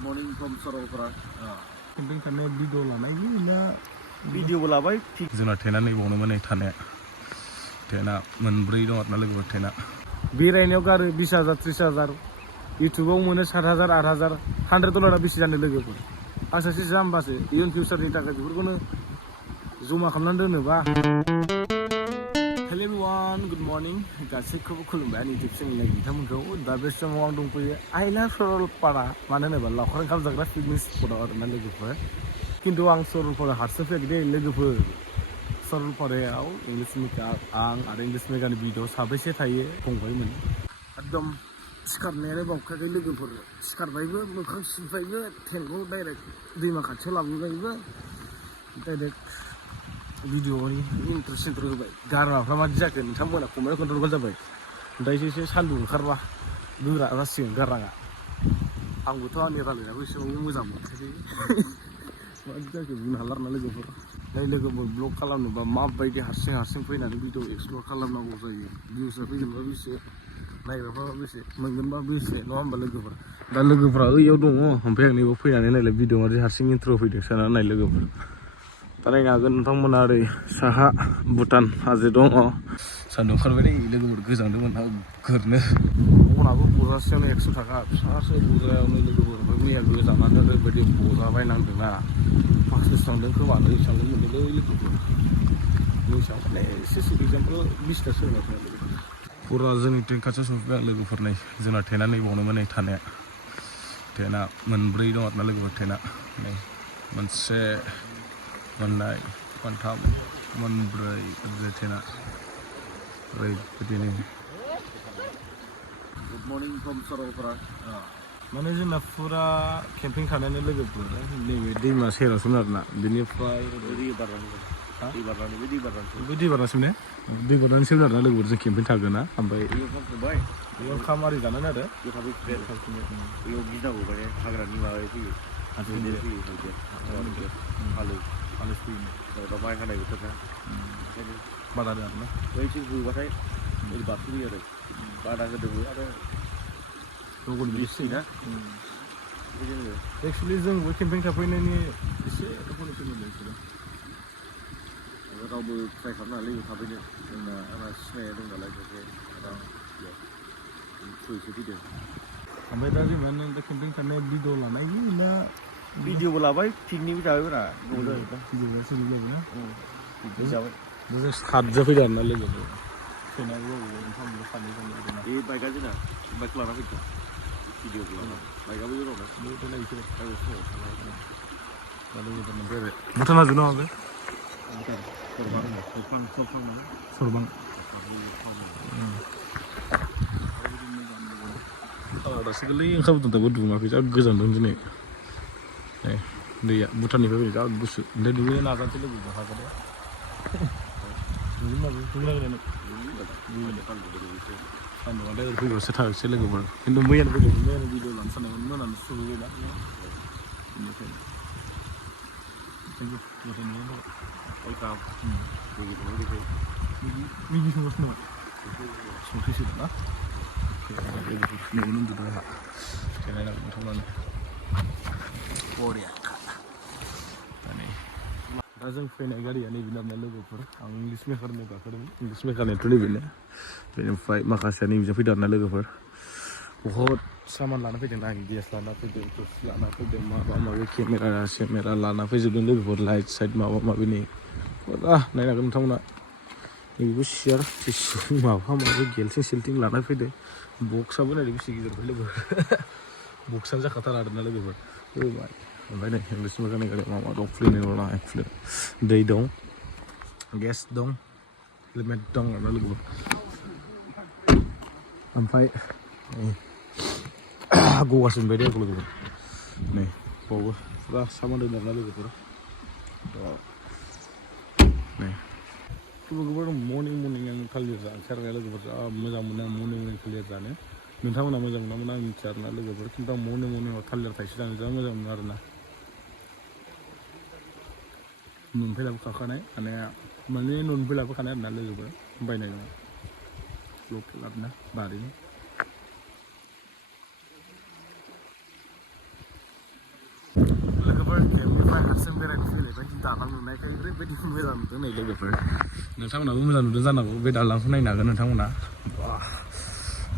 Good morning from Saralpara. Camping Thane video लाना ही ना Video लाबाय जोंना टेना नैबावनो माने थानाया टेना मोनब्रै दं आरोना लोगोफोर टेना बेरायनायाव गारो 20,000 30,000 इउट्युबाव मोनो 7,000 8,000 $100 बेसे जानो लोगोफोर आं सासे जाम्बासो इयुन फिउचारनि थाखाय बेफोरखौनो जमा खालामनानै दोनोबा हेलो एवरीवन गुड मर्निं गासैखौबो खुलुमबाय आंनि इउट्युब चेनेलनि बिथांमोनखौ दा बे समाव आं दंफैयो आइला सरलपारा मानो होनोबा लावखार ओंखाम जाग्रा पिकनिक स्पटआव आरोना लोगोफोर खिन्थु आं सरलपारा हारसिं फैयाखै दे लोगोफोर सरलपारायाव इंलिश मेकार आं आरो इंलिश मेकारनि भिडिअ साबैसे थायो फंबायमोन एकदम सिखारनायानो बावखायाखै लोगोफोर सिखारबायबो मोखां सुबायबो टेन्टखौ डाइरेक्ट दैमा खाथियाव लाबोबायबो डाइरेक्ट भिडिअनि इन्ट्र होबाय गारमाफ्रा मादि जाखो नोंथांमोना कमेन्ट खोन्थाहरबानो जाबाय ओमफ्राय एसे सान्दुं ओंखारबा गोरा जासिगोन गाराङा आंबोथ' आंनि रायलायनायखौ एसेबाबो मोजां मोनखायो मादि जाखो बुंनो हाला आरोना लोगोफोर जाय लोगोफोर ब्लग खालामनोबा माबायदि हारसिं फैनानै भिडिअ एक्सप्लर खालामनांगौ जायो भिउसआ फैगोनबा बेसे नायग्राफ्रा बेसे मोनगोनबा बेसे नङा होमबा लोगोफोर दा लोगोफ्रा ओइयाव दङ ओमफ्राय आं नैबाव फैनानै नायलाय भिडिअ मादि हारसिं इन्ट्र फैदों साननानै नाय लोगोफोर दा नायनो हागोन नोंथांमोना ओरै साहा भुटान हाजो दङ सान्दुं ओंखारबाय दै लोगोफोर गोजांदोंमोन गोरनो बनाबो बजासेयावनो 100 थाखा फिसासो बजायावनो लोगोफोर ओमफ्राय मैया गोजांनानै ओरैबायदि बजा बायनांदोंना 5 लिटार थांदों खोमानो इसांल' मोनदोंलै लोगोफोर इसां माने एसे एगजामपोल 20 थासो होनाय लोगोफोर फुरा जोंनि टेन्ट खाथियाव सफैबाय आं लोगोफोर नै जोंना टेना नैबावनो माने थानाया टेना मोनब्रै दं आरोना लोगोफोर टेना नै मोनसे मोननै मोनथाम मोनब्रै टेना ओरैबायदिनो Good morning from Saralpara. माने जोंना फुरा केम्पिं थानायानो लोगोफोर नैबे दैमा सेरावसोमोन आरोना बेनिफ्राय दै बारनानै दै बारनासिम ने दै बारनानैसोमोन आरोना लोगोफोर जों केम्पिं थागोन ना ओमफ्राय बेयाव ओंखाम आरि जानानै आरो बेयाव गिनांगौ माने हाग्रानि माबाया फैयो मैदेर फैयो हालौ फैयो दा माइ हानाय बोथोर ना ओंखायनो बादा होदों आरोना बैथिं होबाथाय ओरै बारस'यो आरो बादा होदोंबो आरो रगल बिदिसो ना एक्सुवेलि जोंबो केम्पिं थाफैनायनि एसे सोमोन्दै रावबो ट्राइ खालामनो हालै थाबैनो जोंना आंना सिनाया दं नालाय सासे आदा थ्रुयैसो फैदों ओमफ्राय दा जोंना नों दा केम्पिं थानाया भिडिअ लानाय ना भिडिअबो लाबाय पिकनिकबो जाबायब्रा गोबाव जाबाय जों सातजों फैदों आरोना लोगोफोर फैनांगौ ओंखामबो सानै जानो बे बाइकआ जोंना बाइक लाना फैदों भिडिअबो लाना बाइकआबो जोंनाव भुटान हाजो दङ बे सरबां दासो गोरलै ओंखारबोदों दाबो दुङाखै जा गोजांदों दिनै दैया भुटाननिफ्राय फैदों जा गुसु ओमफ्राय दुगैनो नाजानोसै लोगोफोर हागोन सान्दुंआलाय ओरै फैबासो थागोनसै लोगोफोर खिन्थु मैयानो फैदों मैयानो भिडिअ लानो सानदोंमोन मोनानो सहैबाय दा बेनिखायनो मिगि संगासिनो नामा संख्रिसो ना न'आवनो उन्दुदों आंहा देनायनांगौ नोंथांमोनानो बरिया दा जों फैनाय गारिया नैबे आरोना लोगोफोर आं इंलिश मेकारनियाव गाखोदों इंलिश मेकारनियाथ' नैबेनो बेनिफ्राय माखासेया नैबेजों फैदों आरोना लोगोफोर बहुद सामान लाना फैदों आं गेस लाना फैदों टर्च लाना फैदों माबा माबि केमेरा लाना फैजोबदों लोगोफोर लाइट साइट माबा माबिनि फुरा नायनो हागोन नोंथांमोना नैबेबो सियार टिसु माबा माबि गेलथिं सेलथिं लाना फैदों बक्सआबो नायदों बेसे गिदिरफोर लोगोफोर बक्सआनो जाखाथारा आरोना लोगोफोर ओमफ्राय नै इंलिश मेकारनि गारियाव मा मा दं फ्लेन दै दं गेस दं हेलमेट दं आरोना लोगोफोर ओमफ्राय गगासो मोनबाय दे आंखौ लोगोफोर नै बावबो फुरा सामान दोनो आरोना लोगोफोर नै गोबां मर्निं आं थालिर जानोसै आरोना लोगोफोर जा मोजां मोनो आं मर्निं थालिर जानो नोंथांमोना मोजां मोना आं मिथिया आरोना लोगोफोर खिन्थु आं मर्निंआव थालिर थाइसे जानो जा मोजां मोनो आरोना न'निफ्राय लाबोखानाय माने न'निफ्राय लाबोखानाय आरोना लोगोफोर बायनाय नङा लकेल आरोना बारिनि केम्पनिफ्राय हारसिं बेरायनो फैलायबाय दालां नुनायखाय ओरैबायदि मोजां नुदों नै लोगोफोर नोंथांमोनाबो मोजां नुदों जानांगौ बे दालांखौ नायनो हागोन नोंथांमोना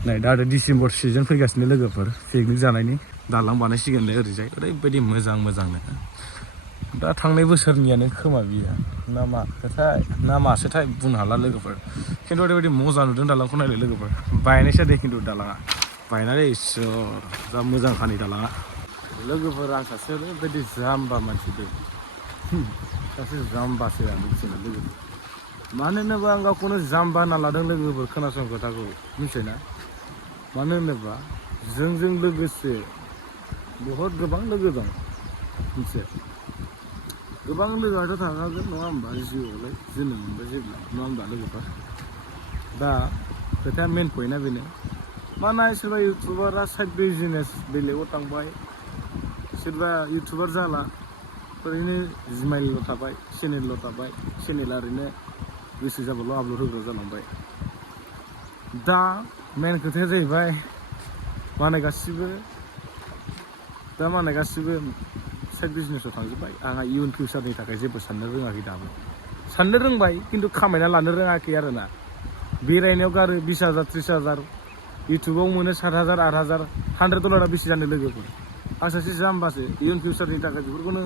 नै दा आरो डिसेम्बर सिजन फैगासिनो लोगोफोर पिकनिक जानायनि दालां बानायसिगोनलै ओरैजाय ओरैबायदि मोजांनो दा थांनाय बोसोरनियानो खोमा बियो ना मासोथाय बुंनो हाला लोगोफोर खिन्थु ओरैबायदि मोजां नुदों दालांखौ नायलाय लोगोफोर बायनायसो दे खिन्थु दालाङा बायनानै इसोर जा मोजांखानि दालाङा लोगोफोर आं सासे ओरैबायदि जाम्बा मानसि दं सासे जाम्बासो आं मिथिना लोगोफोर मानो होनोबा आं गावखौनो जाम्बा होनना लादों लोगोफोर खोनासं खोथाखौ मिथियोना मानो होनोबा जोंजों लोगोसे बहुद गोबां लोगो दं मिथियो गोबां लोगोआथ' थाखागोन नङा होमबा जिउआवलाय जोनोम मोनबाय जेब्ला नङा होमबा लोगोफोर दा खोथाया मेन पइन्टआ बेनो माना सोरबा इउटुबारा साइड बिजनेस बेलेगाव थांबाय सोरबा इउटुबार जाला ओरैनो जिमाइलल' थाबाय चेनेलल' थाबाय चेनेला ओरैनो गोसो जाबाल' आपल'ड होग्रा जालांबाय दा मेन खोथाया जाहैबाय माने गासिबो साइड बिजनेसाव थांजोब्बाय आंहा इयुन फिउचारनि थाखाय जेबो साननो रोङाखै दाबो साननो रोंबाय खिन्थु खामायना लानो रोङाखै आरोना बेरायनायाव गारो 20,000 30,000 इउटुबाव मोनो 7,000 8,000 $100 बेसे जानो लोगोफोर आं सासे जाम्बासो इयुन फिउचारनि थाखाय बेफोरखौनो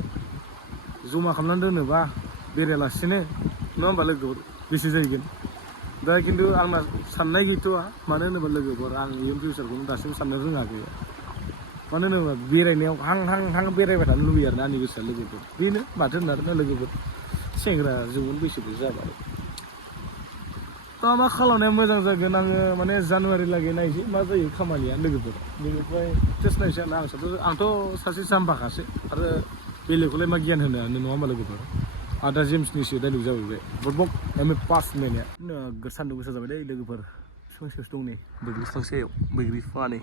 जमा खालामनानै दोनोबा बेरायलासिनो नङा होमबा लोगोफोर बेसे जाहैगोन दा खिन्थु आंना साननाय गैथ'आ मानो होनोबा लोगोफोर आं इयुन फिउचारखौनो दासिमबो साननो रोङाखै मानो होनोबा बेरायनायाव हां बेरायबाय थानो लुबैयो आरोना आंनि गोसोआ लोगोफोर बेनो माथो होनना लोगोफोर सेंग्रा जौमोन बैसोबो जाबाय दा मा खालामनाया मोजां जागोन आङो माने जानुवारि लागै नायसै मा जायो खामानिया लोगोफोर बेनिफ्राय टेस्ट नायसै आंथ' सासे जाम्बाखासो आरो बेलेगखौलाय मा गियान होनो नङा होमबा लोगोफोर आदा जेम्सनिसो डाइलग जाबाय बक एम ए पास होननाया नोगोद सान्दुं गोसा जाबाय दै लोगोफोर बिफां दं नै बैग्रि बिफांसेयाव बैग्रि बिफाङा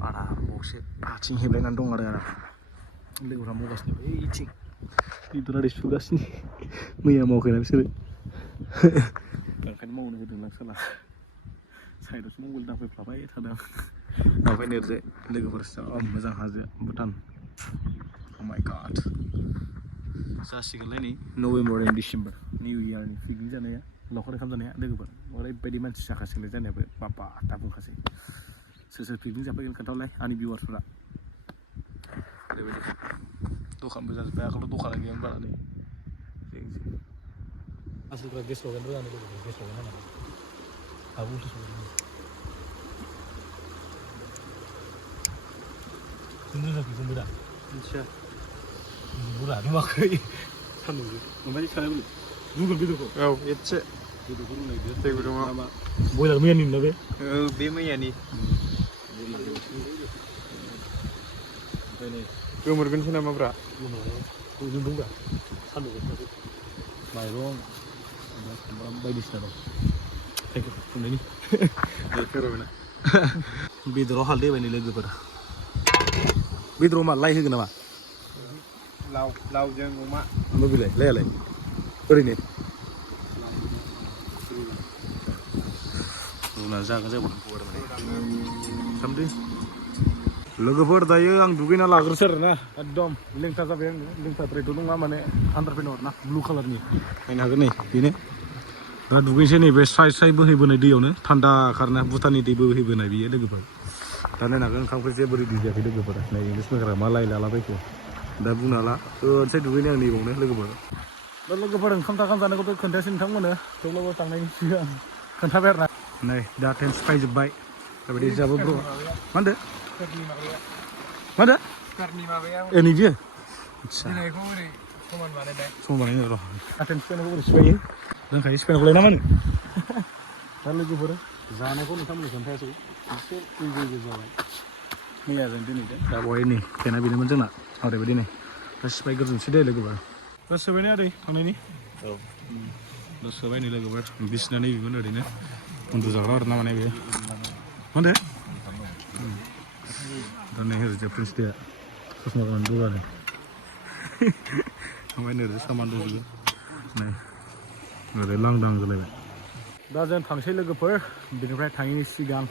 बारा बक्से आथिं हेबलायनानै दं आरो लोगोफ्रा मावगासिनो बैथिं गिदिरारि सुगासिनो मैया मावखायना बिसोरो ओंखायनो मावनो होदों आं साला साइडआवसो मबाइल दांफैफ्लाबाय थादों ओमफ्राय ओरैजाय लोगोफोर मोजां हाजो भुटान अ माय गड जासिगोनलाय नै नभेम्बर एन्ड डिसेम्बर निउ इयारनि पिकनिक जानाया लावखार ओंखाम जानाया लोगोफोर ओरैबायदि मानसि जाखासिगोनलाय जानायाबो बाबा दा बुंखासै सोर पिकनिक जाफैगोन खोन्थालाय आंनि भिउवार्सफोरा ओरैबायदि दखानबो जाजोब्बाय आगोलाव दखाना गैयामोन बारा नै आसलफ्रा गेस लगायनो रोङानो लोगोफोर गेस लगायनो हानांगौ आबो उल्था संदों जोंबो दा मिथिया बुरा नुवाखै सान्दुंजों ओमफ्राय सानाय बोलो रुगोन बेदरखौ औ एसे बेदरखौ रुनायदो दै गुदुङाव बयलार मैयानि ना बे मैयानि गोमोरगोनसो नामाब्रा गोमोरदोंब्रा सान्दुं गोसासो माइरं सामब्राम बायदिसिना दं थेंकिउ फुंनायनि बेदराव हालदै होबाय नै लोगोफोर बेदराव मा लाइ होगोन नामा लावजों अमा ओमफ्राय बेलाय लाइयालाय ओरैनो रुनानै जागोन जाबाय सामदै लोगोफोर दायो आं दुगैना लाग्रोसै आरोना एकदम लेंथा जाबाय आङो लेंथाद्रायथ' नङा माने आन्दारफैनो हरना ब्लु कालारनि नायनो हागोन नै बेनो दा दुगैनोसै नैबे स्राय बोहैबोनाय दैयावनो थान्दा खारना भुटाननि दै बोहैबोनाय बियो लोगोफोर दा नायनो हागोन ओंखामखौ जेबो रेडि जायाखै लोगोफोरा नै इंलिस मेग्रा मा लाइ लालाबायखो दा बुंनो हाला ओरैनोसै दुगैनो आं नैबावनो लोगोफोर दा लोगोफोर ओंखाम जानायखौथ' खोन्थायासै नोंथांमोननो थेवब्लाबो थांनायनि सिगां खोन्थाबाय आरोना नै दा टेन्ट सिफायजोब्बाय बेबायदि जाबो ब्र' मा होनदो मा होनदो नैबे दिनैखौ ओरै समान बानायनो र' टेन्ट सिफायनायखौ बोरै सिफायो रोंखायो सिफायनांगौलाय ना मा होनो दा लोगोफोर जानायखौ नोंथांमोननो खोन्थायासै एसे इन्जयबो जाबाय मैयाजों दिनैजों दा बहाय नै टेन्टआ बेनोमोन जोंना ओरैबायदि नै दा सिफायग्रोजोबसै दे लोगोफोर दा सोबायना ओरै थांनायनि औ दा सोबाय नै लोगोफोर बिसिना नैबेमोन ओरैनो उन्दुजाग्रा आरोना माने बेयो मा होनदो दा नै ओरैजाय प्रिन्स डेआ ससमा गाननानै दं आरो ओमफ्राय नै ओरैजाय सामान दंजोबो नै ओरै लांदां जालायबाय दा जों थांसै लोगोफोर बेनिफ्राय थाङैनि सिगां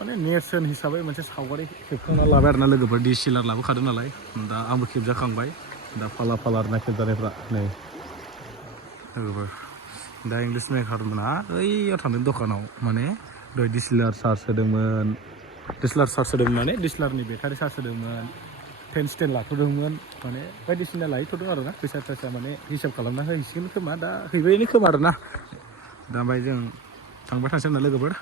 माने नेरसोन हिसाबै मोनसे सावगारि खेबखांना लाबाय आरोना लोगोफोर DSLR लाबोखादों नालाय दा आंबो खेबजाखांबाय दा फाला फाला आरोना खेबजानायफ्रा नै लोगोफोर दा इंलिश मेकारमोना ओइयाव थांदों दखानाव माने दहाय DSLR चार्ज होदोंमोन DSLR चार्ज होदोंमोन माने DSLRनि बेटारि चार्ज होदोंमोन पेन स्टेन्ड लाथ'दोंमोन माने बायदिसिना लायथ'दों आरोना फैसा थाइसा माने हिसाब खालामना हैसिगोन खोमा दा हैबायानो खोमा आरोना दा ओमफ्राय जों थांबाय थानोसै होनना लोगोफोर